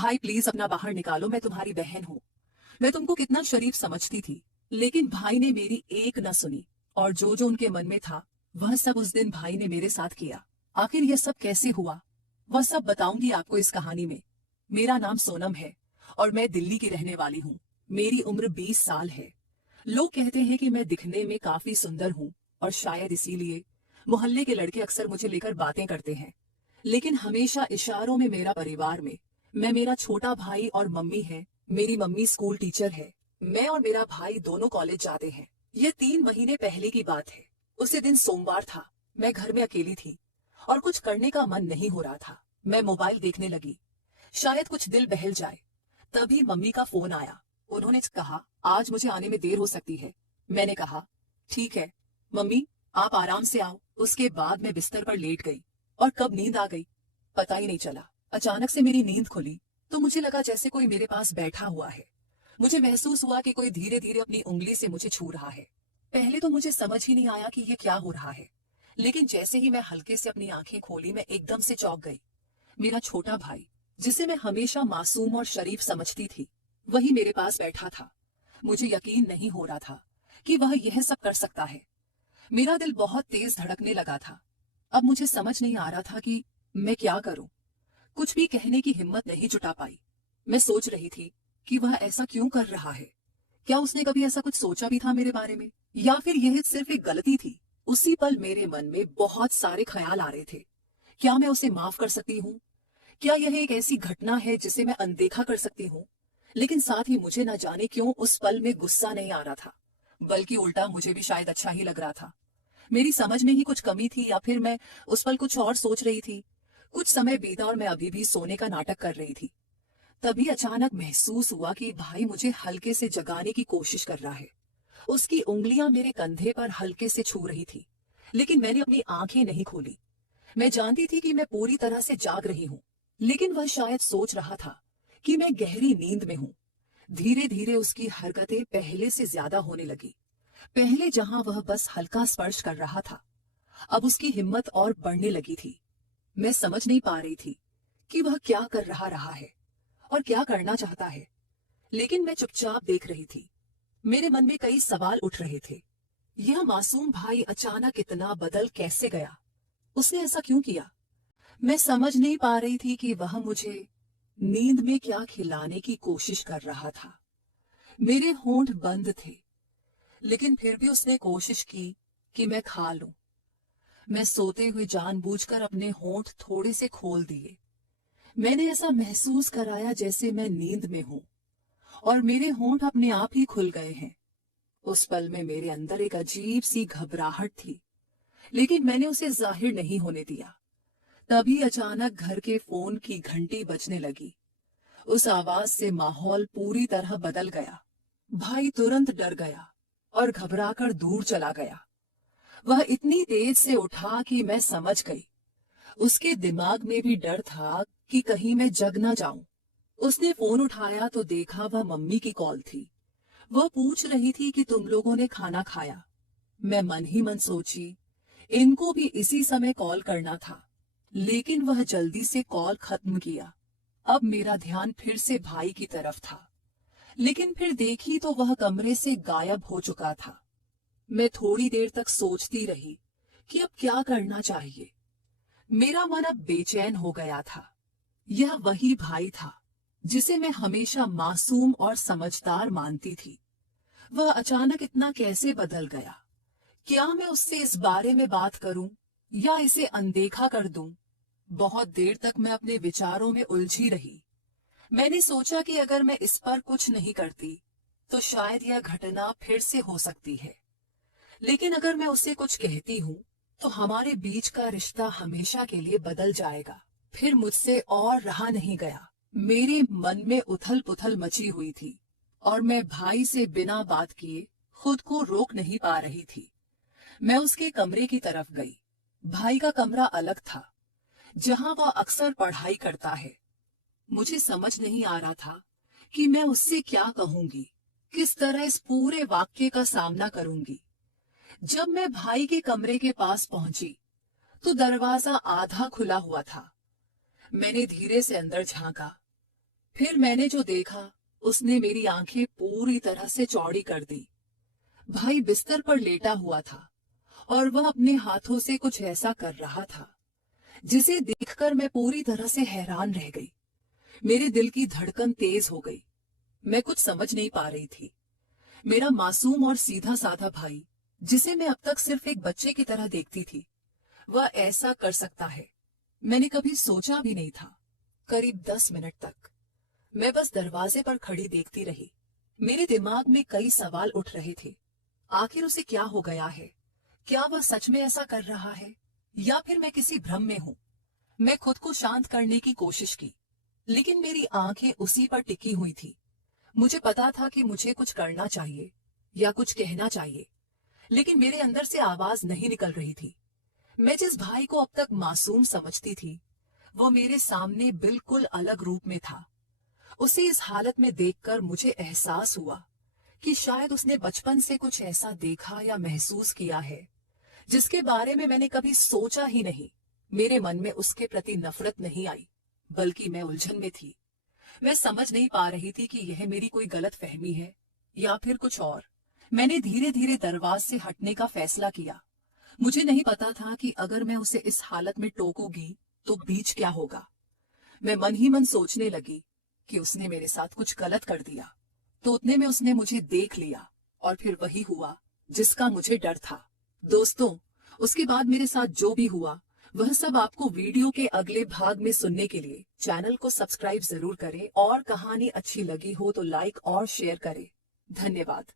भाई प्लीज अपना बाहर निकालो, मैं तुम्हारी बहन हूँ। मैं तुमको कितना शरीफ समझती थी, लेकिन भाई ने मेरी एक न सुनी। और जो जो उनके मन में था वह सब उस दिन भाई ने मेरे साथ किया। आखिर यह सब कैसे हुआ, वह सब बताऊंगी आपको इस कहानी में। मेरा नाम सोनम है और मैं दिल्ली की रहने वाली हूँ। मेरी उम्र 20 साल है। लोग कहते हैं कि मैं दिखने में काफी सुंदर हूँ और शायद इसीलिए मोहल्ले के लड़के अक्सर मुझे लेकर बातें करते हैं। लेकिन हमेशा इशारों में मेरा परिवार में मैं, मेरा छोटा भाई और मम्मी है। मेरी मम्मी स्कूल टीचर है। मैं और मेरा भाई दोनों कॉलेज जाते हैं। यह 3 महीने पहले की बात है। उसी दिन सोमवार था। मैं घर में अकेली थी और कुछ करने का मन नहीं हो रहा था। मैं मोबाइल देखने लगी, शायद कुछ दिल बहल जाए। तभी मम्मी का फोन आया। उन्होंने कहा आज मुझे आने में देर हो सकती है। मैंने कहा ठीक है मम्मी, आप आराम से आओ। उसके बाद मैं बिस्तर पर लेट गई और कब नींद आ गई पता ही नहीं चला। अचानक से मेरी नींद खुली तो मुझे लगा जैसे कोई मेरे पास बैठा हुआ है। मुझे महसूस हुआ कि कोई धीरे धीरे अपनी उंगली से मुझे छू रहा है। पहले तो मुझे समझ ही नहीं आया कि ये क्या हो रहा है, लेकिन जैसे ही मैं हल्के से अपनी आंखें खोली मैं एकदम से चौंक गई। मेरा छोटा भाई, जिसे मैं हमेशा मासूम और शरीफ समझती थी, वही मेरे पास बैठा था। मुझे यकीन नहीं हो रहा था कि वह यह सब कर सकता है। मेरा दिल बहुत तेज धड़कने लगा था। अब मुझे समझ नहीं आ रहा था कि मैं क्या करूं। कुछ भी कहने की हिम्मत नहीं जुटा पाई। मैं सोच रही थी कि वह ऐसा क्यों कर रहा है। क्या उसने कभी ऐसा कुछ सोचा भी था मेरे बारे में, या फिर यह सिर्फ एक गलती थी। उसी पल मेरे मन में बहुत सारे ख्याल आ रहे थे। क्या मैं उसे माफ कर सकती हूँ? क्या यह एक ऐसी घटना है जिसे मैं अनदेखा कर सकती हूँ? लेकिन साथ ही मुझे न जाने क्यों उस पल में गुस्सा नहीं आ रहा था, बल्कि उल्टा मुझे भी शायद अच्छा ही लग रहा था। मेरी समझ में ही कुछ कमी थी या फिर मैं उस पल कुछ और सोच रही थी। कुछ समय बीता और मैं अभी भी सोने का नाटक कर रही थी। तभी अचानक महसूस हुआ कि भाई मुझे हल्के से जगाने की कोशिश कर रहा है। उसकी उंगलियां मेरे कंधे पर हल्के से छू रही थी, लेकिन मैंने अपनी आंखें नहीं खोली। मैं जानती थी कि मैं पूरी तरह से जाग रही हूँ, लेकिन वह शायद सोच रहा था कि मैं गहरी नींद में हूँ। धीरे धीरे उसकी हरकतें पहले से ज्यादा होने लगी। पहले जहां वह बस हल्का स्पर्श कर रहा था, अब उसकी हिम्मत और बढ़ने लगी थी। मैं समझ नहीं पा रही थी कि वह क्या कर रहा है और क्या करना चाहता है, लेकिन मैं चुपचाप देख रही थी। मेरे मन में कई सवाल उठ रहे थे। यह मासूम भाई अचानक इतना बदल कैसे गया? उसने ऐसा क्यों किया? मैं समझ नहीं पा रही थी कि वह मुझे नींद में क्या खिलाने की कोशिश कर रहा था। मेरे होंठ बंद थे, लेकिन फिर भी उसने कोशिश की कि मैं खा लूं। मैं सोते हुए जानबूझकर अपने होंठ थोड़े से खोल दिए। मैंने ऐसा महसूस कराया जैसे मैं नींद में हूं और मेरे होंठ अपने आप ही खुल गए हैं। उस पल में मेरे अंदर एक अजीब सी घबराहट थी, लेकिन मैंने उसे जाहिर नहीं होने दिया। तभी अचानक घर के फोन की घंटी बजने लगी। उस आवाज से माहौल पूरी तरह बदल गया। भाई तुरंत डर गया और घबराकर दूर चला गया। वह इतनी तेज से उठा कि मैं समझ गई उसके दिमाग में भी डर था कि कहीं मैं जग ना जाऊं। उसने फोन उठाया तो देखा वह मम्मी की कॉल थी। वह पूछ रही थी कि तुम लोगों ने खाना खाया। मैं मन ही मन सोची इनको भी इसी समय कॉल करना था, लेकिन वह जल्दी से कॉल खत्म किया। अब मेरा ध्यान फिर से भाई की तरफ था, लेकिन फिर देखी तो वह कमरे से गायब हो चुका था। मैं थोड़ी देर तक सोचती रही कि अब क्या करना चाहिए। मेरा मन अब बेचैन हो गया था। यह वही भाई था जिसे मैं हमेशा मासूम और समझदार मानती थी। वह अचानक इतना कैसे बदल गया? क्या मैं उससे इस बारे में बात करूं या इसे अनदेखा कर दूं? बहुत देर तक मैं अपने विचारों में उलझी रही। मैंने सोचा कि अगर मैं इस पर कुछ नहीं करती तो शायद यह घटना फिर से हो सकती है, लेकिन अगर मैं उसे कुछ कहती हूँ तो हमारे बीच का रिश्ता हमेशा के लिए बदल जाएगा। फिर मुझसे और रहा नहीं गया। मेरे मन में उथल पुथल मची हुई थी और मैं भाई से बिना बात किए खुद को रोक नहीं पा रही थी। मैं उसके कमरे की तरफ गई। भाई का कमरा अलग था, जहां वह अक्सर पढ़ाई करता है। मुझे समझ नहीं आ रहा था कि मैं उससे क्या कहूंगी, किस तरह इस पूरे वाक्य का सामना करूंगी। जब मैं भाई के कमरे के पास पहुंची तो दरवाजा आधा खुला हुआ था। मैंने धीरे से अंदर झांका। फिर मैंने जो देखा उसने मेरी आंखें पूरी तरह से चौड़ी कर दी। भाई बिस्तर पर लेटा हुआ था और वह अपने हाथों से कुछ ऐसा कर रहा था जिसे देखकर मैं पूरी तरह से हैरान रह गई। मेरे दिल की धड़कन तेज हो गई। मैं कुछ समझ नहीं पा रही थी। मेरा मासूम और सीधा साधा भाई, जिसे मैं अब तक सिर्फ एक बच्चे की तरह देखती थी, वह ऐसा कर सकता है, मैंने कभी सोचा भी नहीं था। करीब 10 मिनट तक मैं बस दरवाजे पर खड़ी देखती रही। मेरे दिमाग में कई सवाल उठ रहे थे। आखिर उसे क्या हो गया है? क्या वह सच में ऐसा कर रहा है या फिर मैं किसी भ्रम में हूं? मैं खुद को शांत करने की कोशिश की, लेकिन मेरी आंखें उसी पर टिकी हुई थी। मुझे पता था कि मुझे कुछ करना चाहिए या कुछ कहना चाहिए, लेकिन मेरे अंदर से आवाज नहीं निकल रही थी। मैं जिस भाई को अब तक मासूम समझती थी, वो मेरे सामने बिल्कुल अलग रूप में था। उसे इस हालत में देखकर मुझे एहसास हुआ कि शायद उसने बचपन से कुछ ऐसा देखा या महसूस किया है जिसके बारे में मैंने कभी सोचा ही नहीं। मेरे मन में उसके प्रति नफरत नहीं आई, बल्कि मैं उलझन में थी। मैं समझ नहीं पा रही थी कि यह मेरी कोई गलत फहमी है या फिर कुछ और। मैंने धीरे धीरे दरवाज से हटने का फैसला किया। मुझे नहीं पता था कि अगर मैं उसे इस हालत में टोकूंगी तो बीच क्या होगा। मैं मन ही मन सोचने लगी कि उसने मेरे साथ कुछ गलत कर दिया तो उतने में उसने मुझे देख लिया और फिर वही हुआ जिसका मुझे डर था। दोस्तों, उसके बाद मेरे साथ जो भी हुआ वह सब आपको वीडियो के अगले भाग में सुनने के लिए चैनल को सब्सक्राइब जरूर करें और कहानी अच्छी लगी हो तो लाइक और शेयर करें। धन्यवाद।